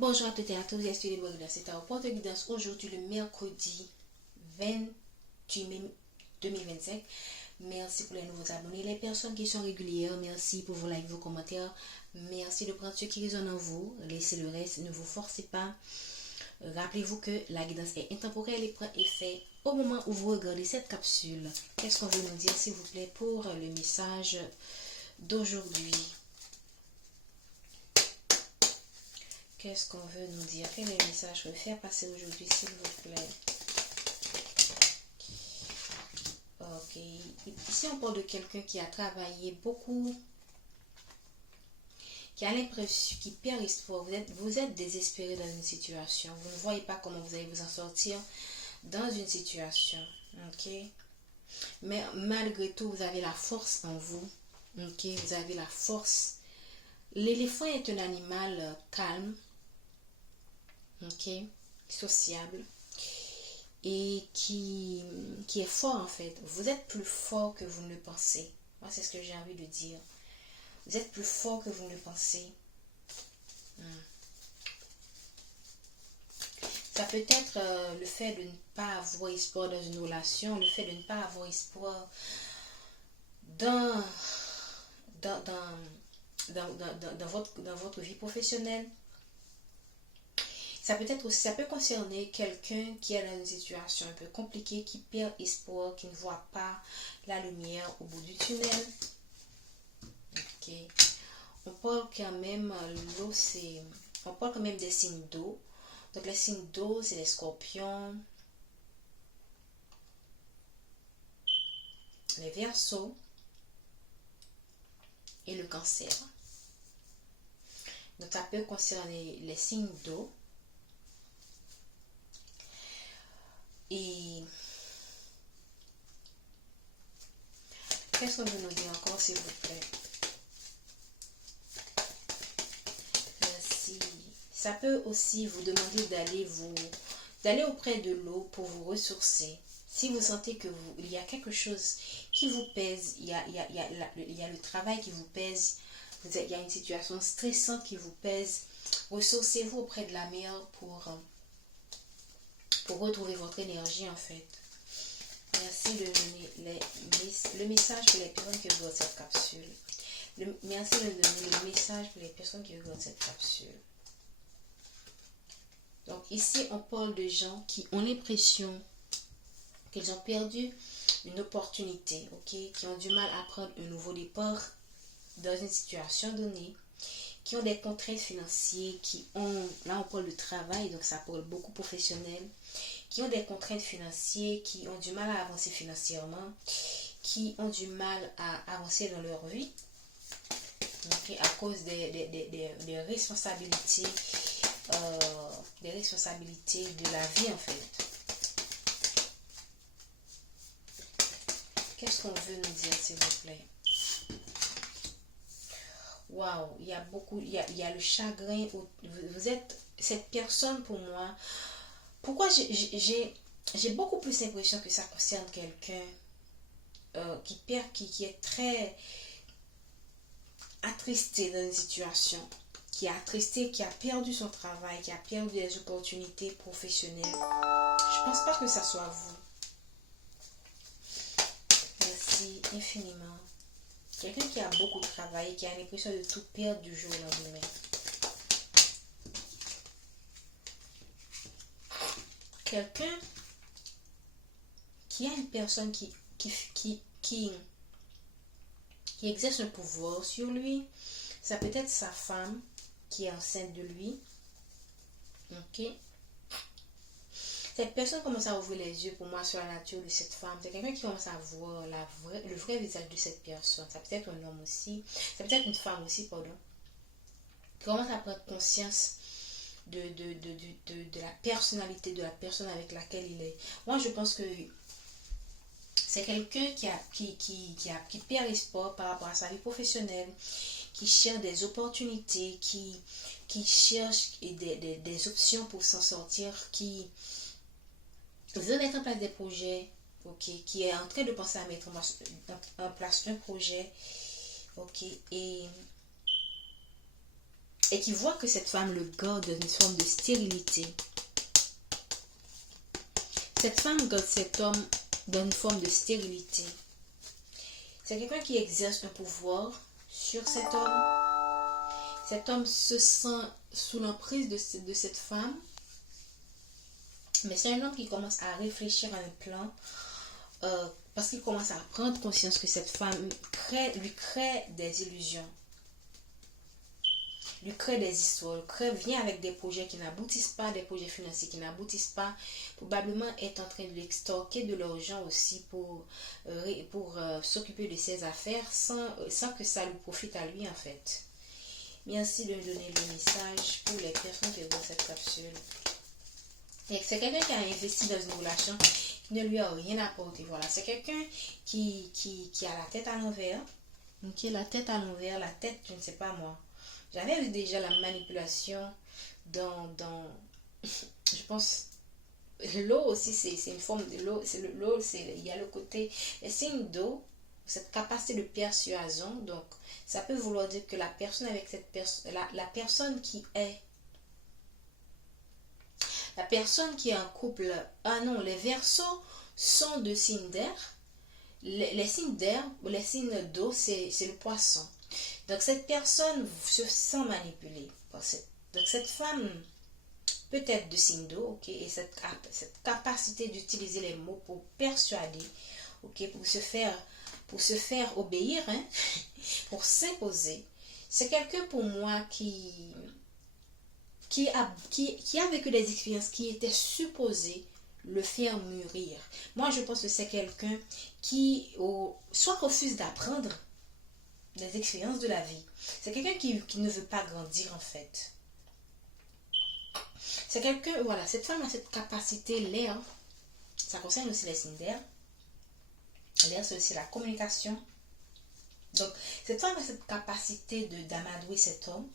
Bonjour à toutes et à tous, je suis Libre Guidance. C'est un report de guidance aujourd'hui, le mercredi 28 mai 2025. Merci pour les nouveaux abonnés, les personnes qui sont régulières. Merci pour vos likes, vos commentaires. Merci de prendre ce qui résonne en vous. Laissez le reste, ne vous forcez pas. Rappelez-vous que la guidance est intemporelle et prend effet au moment où vous regardez cette capsule. Qu'est-ce qu'on veut nous dire, s'il vous plaît, pour le message d'aujourd'hui? Qu'est-ce qu'on veut nous dire? Quel est le message que faire passer aujourd'hui, s'il vous plaît? Ok. Ici, on parle de quelqu'un qui a travaillé beaucoup, qui a l'impression, qui perd espoir. Vous êtes désespéré dans une situation. Vous ne voyez pas comment vous allez vous en sortir dans une situation. Ok. Mais malgré tout, vous avez la force en vous. Ok. Vous avez la force. L'éléphant est un animal calme. Ok, sociable et qui est fort en fait. Vous êtes plus fort que vous ne le pensez. Moi, c'est ce que j'ai envie de dire. Vous êtes plus fort que vous ne le pensez. Ça peut être le fait de ne pas avoir espoir dans une relation, le fait de ne pas avoir espoir dans votre vie professionnelle. Ça peut concerner quelqu'un qui est dans une situation un peu compliquée, qui perd espoir, qui ne voit pas la lumière au bout du tunnel. Ok. On parle quand même, on parle quand même des signes d'eau. Donc les signes d'eau, c'est les scorpions, les verseaux et le cancer. Donc ça peut concerner les signes d'eau. Et qu'est-ce qu'on veut nous dire encore, s'il vous plaît? Merci. Ça peut aussi vous demander d'aller auprès de l'eau pour vous ressourcer. Si vous sentez que il y a quelque chose qui vous pèse, il y a le travail qui vous pèse, il y a une situation stressante qui vous pèse, ressourcez-vous auprès de la mer pour retrouver votre énergie en fait. Merci de donner le message pour les personnes qui regardent cette capsule. Merci de donner le message pour les personnes qui regardent cette capsule. Donc ici, on parle de gens qui ont l'impression qu'ils ont perdu une opportunité, ok, qui ont du mal à prendre un nouveau départ dans une situation donnée, qui ont des contraintes financières, là on parle de travail, donc ça parle beaucoup professionnel, qui ont des contraintes financières, qui ont du mal à avancer financièrement, qui ont du mal à avancer dans leur vie, okay, à cause des responsabilités, de la vie en fait. Qu'est-ce qu'on veut nous dire, s'il vous plaît? Waouh, il y a beaucoup, il y a le chagrin. Vous êtes cette personne pour moi. Pourquoi j'ai beaucoup plus l'impression que ça concerne quelqu'un qui est très attristé dans une situation, qui est attristé, qui a perdu son travail, qui a perdu des opportunités professionnelles. Je pense pas que ça soit vous. Merci infiniment. Quelqu'un qui a beaucoup travaillé, qui a l'impression de tout perdre du jour au lendemain. Quelqu'un qui a une personne qui exerce un pouvoir sur lui. Ça peut être sa femme qui est enceinte de lui. Ok. Cette personne commence à ouvrir les yeux pour moi sur la nature de cette femme. C'est quelqu'un qui commence à voir le vrai visage de cette personne. Ça peut être un homme aussi. Ça peut être une femme aussi, pardon. Qui commence à prendre conscience de la personnalité de la personne avec laquelle il est. Moi, je pense que c'est quelqu'un qui perd espoir par rapport à sa vie professionnelle, qui cherche des opportunités, qui cherche des options pour s'en sortir, qui veut mettre en place des projets, ok, qui est en train de penser à mettre en place un projet, ok, et et qui voit que cette femme le garde dans une forme de stérilité. Cette femme garde cet homme dans une forme de stérilité. C'est quelqu'un qui exerce un pouvoir sur cet homme. Cet homme se sent sous l'emprise de cette femme. Mais c'est un homme qui commence à réfléchir à un plan parce qu'il commence à prendre conscience que cette femme lui crée des illusions, lui crée des histoires, vient avec des projets qui n'aboutissent pas, des projets financiers qui n'aboutissent pas, probablement est en train de l'extorquer de l'argent aussi pour s'occuper de ses affaires sans que ça lui profite à lui en fait. Merci de me donner le message pour les personnes qui voient cette capsule. Et c'est quelqu'un qui a investi dans une relation qui ne lui a rien apporté. Voilà, c'est quelqu'un qui a la tête à l'envers. Ok, la tête à l'envers, la tête, je ne sais pas moi. J'avais vu déjà la manipulation dans je pense, l'eau aussi, c'est une forme de l'eau. Il y a le côté, les signes d'eau, cette capacité de persuasion. Donc, ça peut vouloir dire que la personne avec cette personne, la personne qui est en couple, ah non, les Verseaux sont de signes d'air. Les signes d'air, les signes d'eau, c'est le poisson. Donc cette personne se sent manipulée. Donc cette femme peut être de signe d'eau, ok, et cette capacité d'utiliser les mots pour persuader, ok, pour se faire obéir, hein, pour s'imposer. C'est quelqu'un pour moi qui a vécu des expériences qui étaient supposées le faire mûrir. Moi, je pense que c'est quelqu'un qui soit refuse d'apprendre des expériences de la vie. C'est quelqu'un qui ne veut pas grandir en fait. C'est quelqu'un, voilà, cette femme a cette capacité, l'air, ça concerne aussi les signes d'air. L'air, c'est aussi la communication. Donc, cette femme a cette capacité d'amadouer cet homme.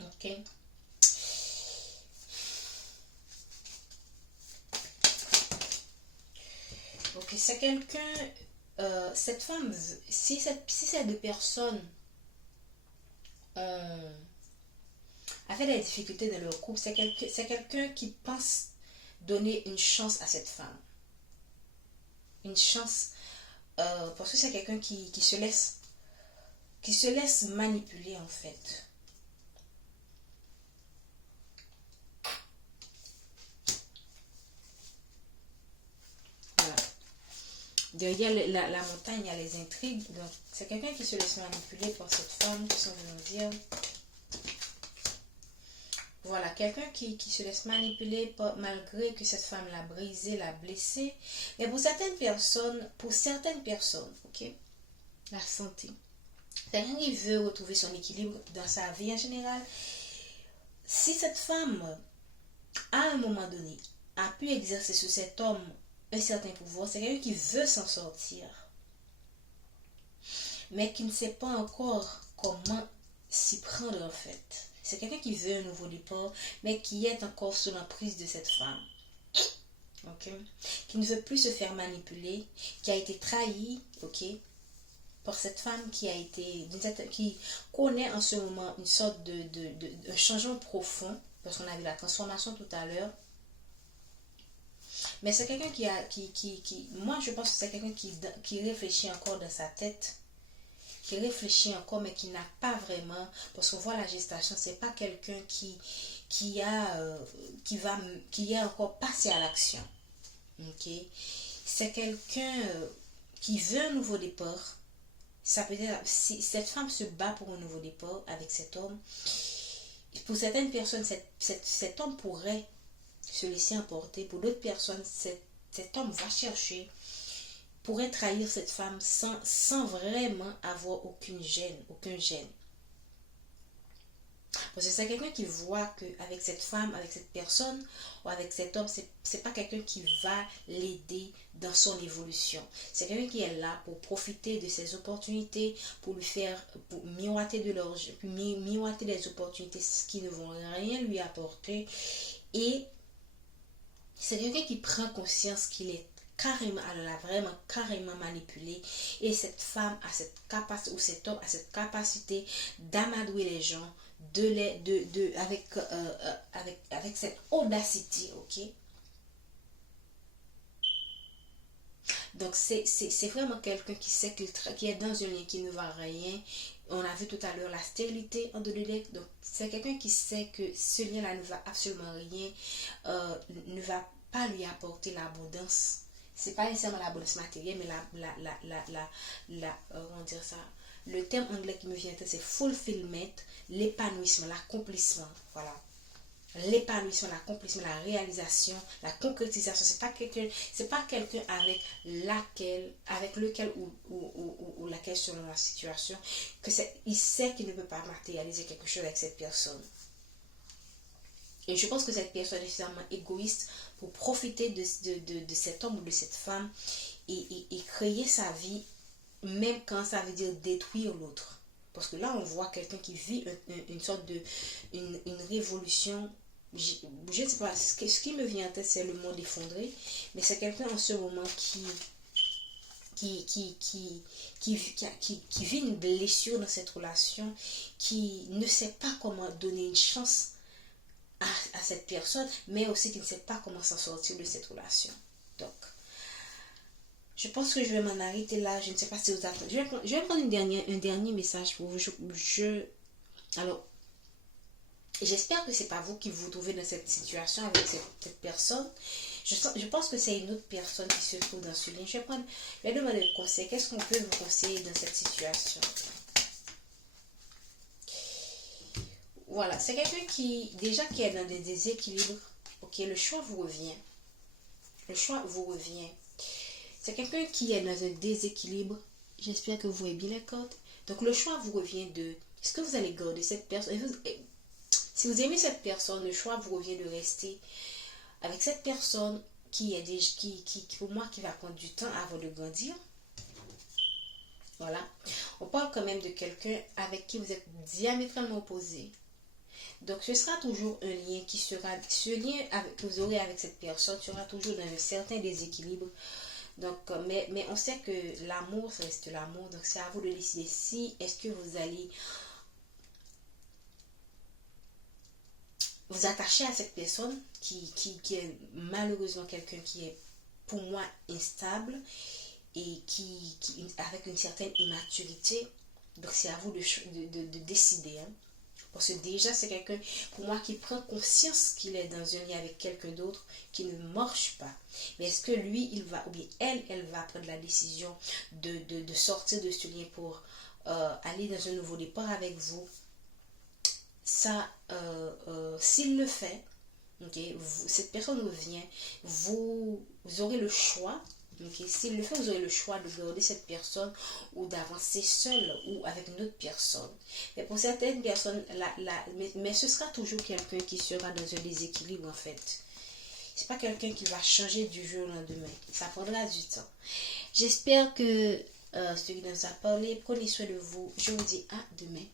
Ok. Ok, c'est quelqu'un, cette femme, si ces deux personnes avaient des difficultés dans leur couple, c'est quelqu'un qui pense donner une chance à cette femme. Une chance, parce que c'est quelqu'un qui se laisse manipuler en fait. Derrière la montagne, il y a les intrigues. Donc, c'est quelqu'un qui se laisse manipuler par cette femme, qui sont venus dire. Voilà, quelqu'un qui se laisse manipuler malgré que cette femme l'a brisé, l'a blessé. Mais pour certaines personnes, ok, la santé. Quelqu'un qui veut retrouver son équilibre dans sa vie en général. Si cette femme, à un moment donné, a pu exercer sur cet homme un certain pouvoir, c'est quelqu'un qui veut s'en sortir, mais qui ne sait pas encore comment s'y prendre en fait. C'est quelqu'un qui veut un nouveau départ, mais qui est encore sous l'emprise de cette femme. Ok? Qui ne veut plus se faire manipuler, qui a été trahi, ok? Par cette femme qui connaît en ce moment une sorte de changement profond, parce qu'on a vu la transformation tout à l'heure. Mais c'est quelqu'un moi je pense que c'est quelqu'un qui réfléchit encore dans sa tête, qui réfléchit encore mais qui n'a pas vraiment, parce qu'on voit la gestation, c'est pas quelqu'un qui est encore passé à l'action. Ok, c'est quelqu'un qui veut un nouveau départ. Ça peut être, si cette femme se bat pour un nouveau départ avec cet homme, pour certaines personnes cet homme pourrait se laisser emporter. Pour d'autres personnes, cet homme va chercher, pourrait trahir cette femme sans vraiment avoir aucun gêne. Parce que c'est quelqu'un qui voit qu'avec cette femme, avec cette personne ou avec cet homme, c'est pas quelqu'un qui va l'aider dans son évolution. C'est quelqu'un qui est là pour profiter de ses opportunités, pour miroiter miroiter des opportunités qui ne vont rien lui apporter. Et c'est quelqu'un qui prend conscience qu'il est carrément, elle l'a vraiment carrément manipulé, et cette femme a cette capacité, ou cet homme a cette capacité d'amadouer les gens avec cette audacité, ok? Donc, c'est vraiment quelqu'un qui sait qui est dans un lien qui ne va rien. On a vu tout à l'heure la stérilité en deux deck. Donc, c'est quelqu'un qui sait que ce lien-là ne va absolument rien, ne va pas lui apporter l'abondance. C'est pas nécessairement l'abondance matérielle, mais comment dire ça? Le terme anglais qui me vient, c'est fulfillment, l'épanouissement, l'accomplissement. Voilà, l'épanouissement, l'accomplissement, la réalisation, la concrétisation. C'est pas quelqu'un avec lequel ou laquelle selon la situation il sait qu'il ne peut pas matérialiser quelque chose avec cette personne. Et je pense que cette personne est suffisamment égoïste pour profiter de cet homme ou de cette femme et créer sa vie, même quand ça veut dire détruire l'autre. Parce que là, on voit quelqu'un qui vit une sorte de une révolution. Je ne sais pas, ce qui me vient en tête, c'est le monde effondré, mais c'est quelqu'un en ce moment qui vit une blessure dans cette relation, qui ne sait pas comment donner une chance à cette personne, mais aussi qui ne sait pas comment s'en sortir de cette relation. Donc, je pense que je vais m'en arrêter là. Je ne sais pas si vous attendez. Je vais prendre un dernier message pour vous. Alors, j'espère que c'est pas vous qui vous trouvez dans cette situation avec cette personne. Je pense que c'est une autre personne qui se trouve dans ce lien. Je vais demander le conseil. Qu'est-ce qu'on peut vous conseiller dans cette situation? Voilà, c'est quelqu'un qui est dans des déséquilibres. Ok, le choix vous revient. Le choix vous revient. C'est quelqu'un qui est dans un déséquilibre. J'espère que vous voyez bien les cartes. Donc le choix vous revient de est-ce que vous allez garder cette personne? Si vous aimez cette personne, le choix vous revient de rester avec cette personne qui pour moi qui va prendre du temps avant de grandir. Voilà. On parle quand même de quelqu'un avec qui vous êtes diamétralement opposés. Donc ce sera toujours un lien ce lien que vous aurez avec cette personne sera toujours dans un certain déséquilibre. Donc, mais on sait que l'amour, ça reste l'amour. Donc, c'est à vous de décider si est-ce que vous allez vous attacher à cette personne qui est malheureusement quelqu'un qui est pour moi instable et avec une certaine immaturité. Donc, c'est à vous de décider. Hein. Parce que déjà, c'est quelqu'un, pour moi, qui prend conscience qu'il est dans un lien avec quelqu'un d'autre qui ne marche pas. Mais est-ce que lui, il va, ou bien elle va prendre la décision de sortir de ce lien pour aller dans un nouveau départ avec vous? Ça, s'il le fait, okay, cette personne revient, vous aurez le choix. Okay. S'il le fait, vous aurez le choix de garder cette personne ou d'avancer seul ou avec une autre personne. Mais pour certaines personnes, mais ce sera toujours quelqu'un qui sera dans un déséquilibre en fait. C'est pas quelqu'un qui va changer du jour au lendemain. Ça prendra du temps. J'espère que celui qui nous a parlé, prenez soin de vous. Je vous dis à demain.